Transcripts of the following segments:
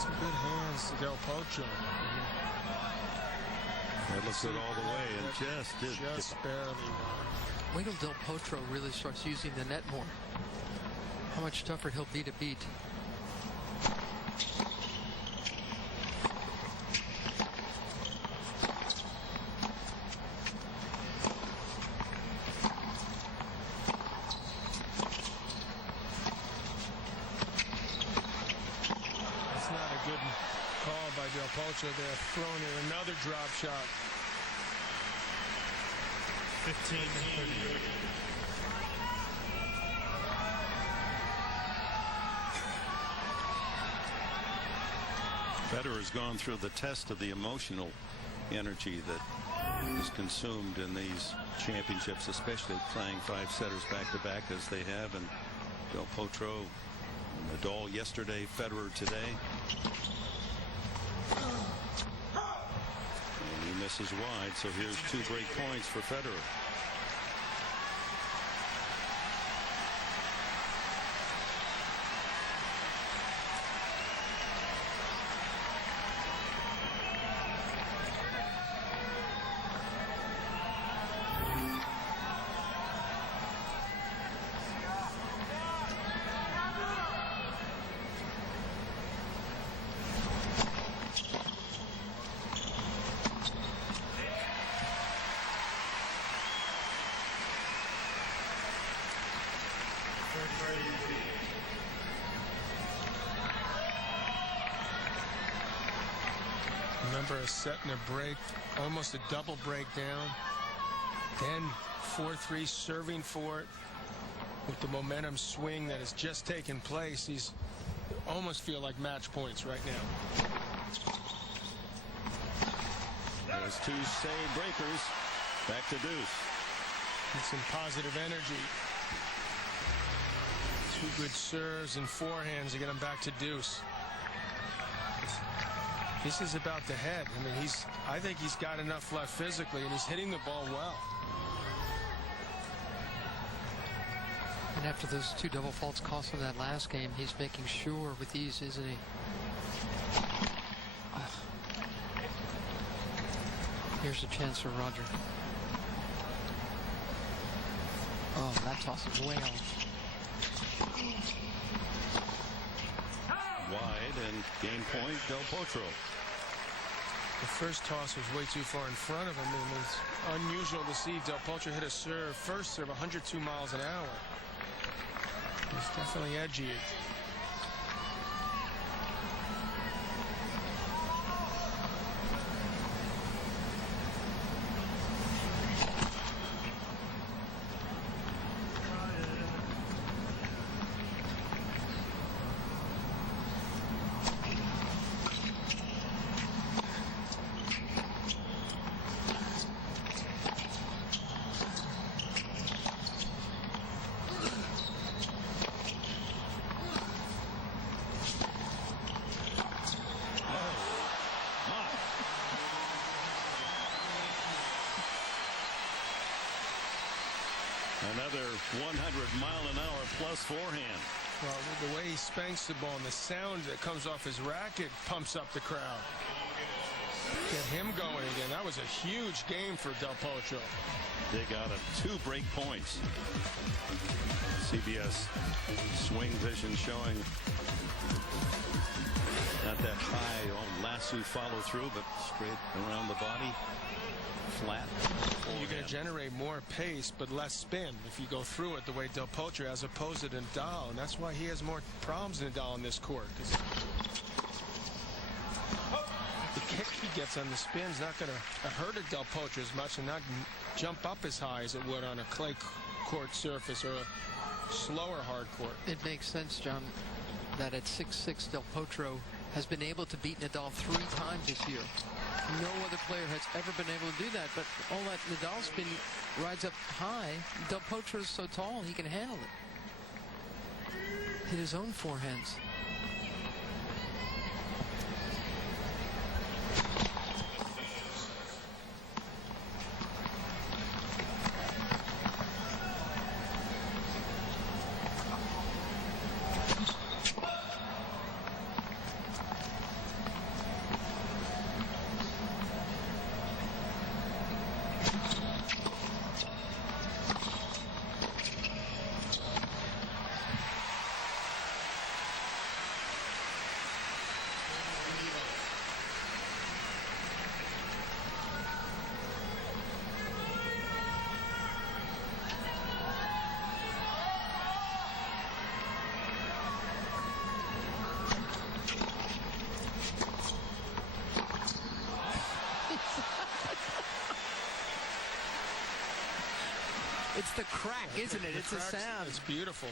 Some good hands to Del Potro. That looks it all the way and just barely. Wait till Del Potro really starts using the net more. How much tougher he'll be to beat. That's not a good call by Del Potro there, throwing in another drop shot. 15-30. Federer's gone through the test of the emotional energy that is consumed in these championships, especially playing 5 setters back to back as they have, and Del Potro, Nadal yesterday, Federer today. And he misses wide, so here's 2 break points for Federer. Remember a set and a break, almost a double breakdown. Then 4-3 serving for it with the momentum swing that has just taken place. These almost feel like match points right now. There's 2 save breakers. Back to deuce. Get some positive energy. 2 good serves and forehands to get him back to deuce. This is about the head. I mean, I think he's got enough left physically, and he's hitting the ball well. And after those 2 double faults cost him that last game, he's making sure with these, isn't he? Here's a chance for Roger. Oh, that toss is way off. Wide and game point Del Potro. The first toss was way too far in front of him. It was unusual to see Del Potro hit a first serve 102 miles an hour. He's definitely edgy. Another 100-mile-an-hour plus forehand. Well, the way he spanks the ball and the sound that comes off his racket pumps up the crowd. Get him going again. That was a huge game for Del Potro. They got him 2 break points. CBS swing vision showing not that high on lasso follow through, but straight around the body. Flat. You're going to generate more pace but less spin if you go through it the way Del Potro, as opposed to Nadal, and that's why he has more problems than Nadal in this court. The kick he gets on the spin is not going to hurt Del Potro as much and not jump up as high as it would on a clay court surface or a slower hard court. It makes sense, John, that at 6'6", Del Potro has been able to beat Nadal 3 times this year. No other player has ever been able to do that, but all that Nadal spin rides up high. Del Potro is so tall, he can handle it. Hit his own forehands. It's the crack, isn't it? It's a sound. It's beautiful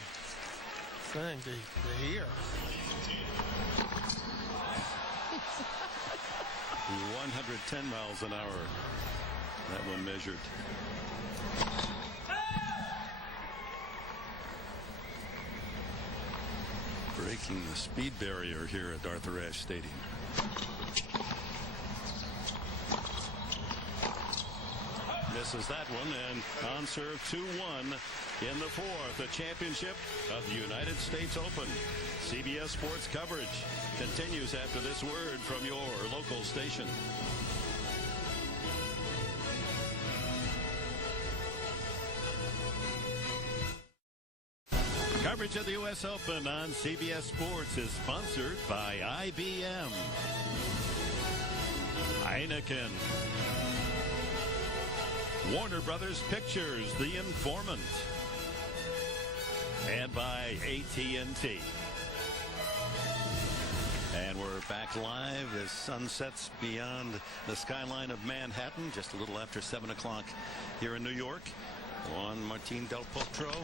thing to hear. 110 miles an hour. That one measured. Breaking the speed barrier here at Arthur Ashe Stadium. Misses that one, and on serve 2-1 in the fourth. The championship of the United States Open. CBS Sports coverage continues after this word from your local station. Coverage of the U.S. Open on CBS Sports is sponsored by IBM, Heineken, Warner Brothers Pictures, The Informant, and by AT&T. And we're back live as sun sets beyond the skyline of Manhattan, just a little after 7 o'clock here in New York. Juan Martín del Potro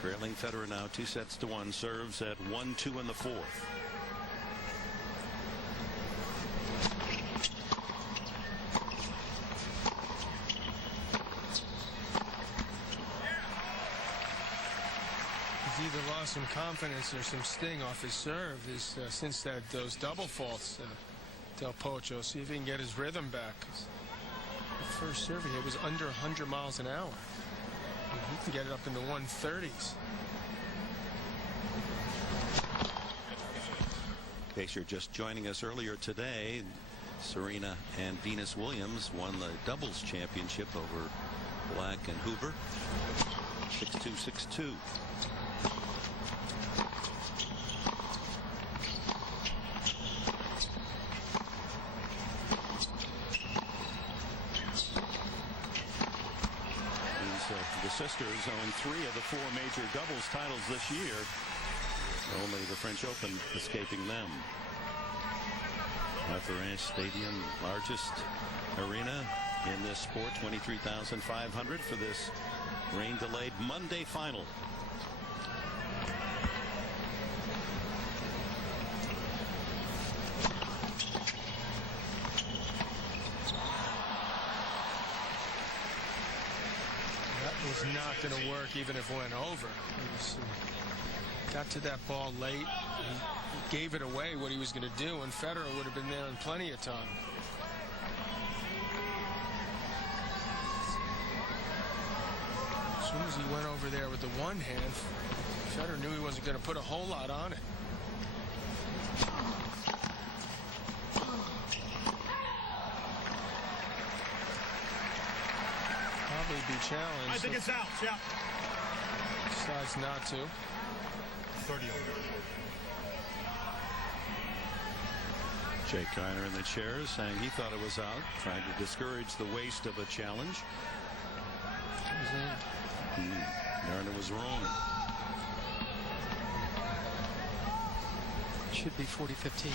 trailing Federer now 2-1, serves at 1-2 in the fourth. He's either lost some confidence or some sting off his serve since those double faults, Del Potro. See if he can get his rhythm back. The first serve he hit was under 100 miles an hour. He can get it up in the 130s. In case you're just joining us, earlier today, Serena and Venus Williams won the doubles championship over Black and Huber. 6-2, 6-2. The sisters own 3 of the 4 major doubles titles this year. Only the French Open escaping them. Arthur Ashe Stadium, largest arena in this sport, 23,500 for this rain-delayed Monday final. Was not going to work even if it went over. Got to that ball late. He gave it away what he was going to do, and Federer would have been there in plenty of time. As soon as he went over there with the one hand, Federer knew he wasn't going to put a whole lot on it. Be challenged. I think it's out. Yeah. Decides not to. 30 over. Jake Kiner in the chair saying he thought it was out, trying to discourage the waste of a challenge. Mariner was wrong. Should be 40-15.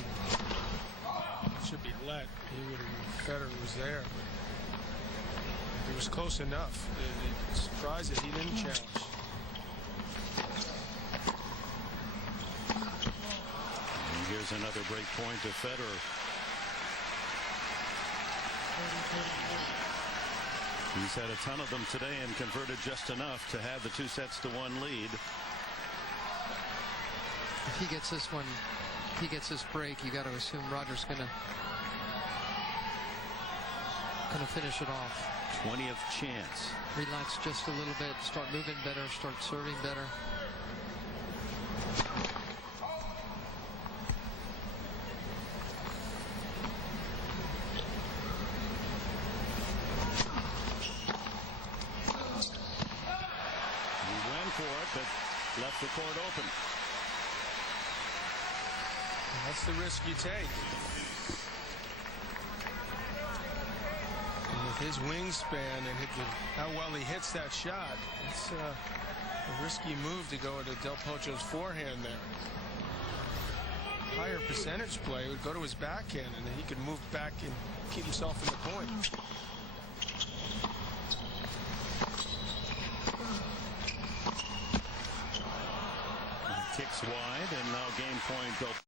Should be let. He would have. Federer was there. But it was close enough. It's surprised that he didn't challenge. And here's another break point to Federer. He's had a ton of them today and converted just enough to have the 2-1 lead. If he gets this one, he gets this break, you got to assume Roger's gonna finish it off. 20th chance. Relax just a little bit, start moving better, start serving better. He went for it, but left the court open. That's the risk you take. With his wingspan and how well he hits that shot, it's a risky move to go to Del Potro's forehand there. Higher percentage play would go to his backhand, and then he could move back and keep himself in the point. And now game point, Del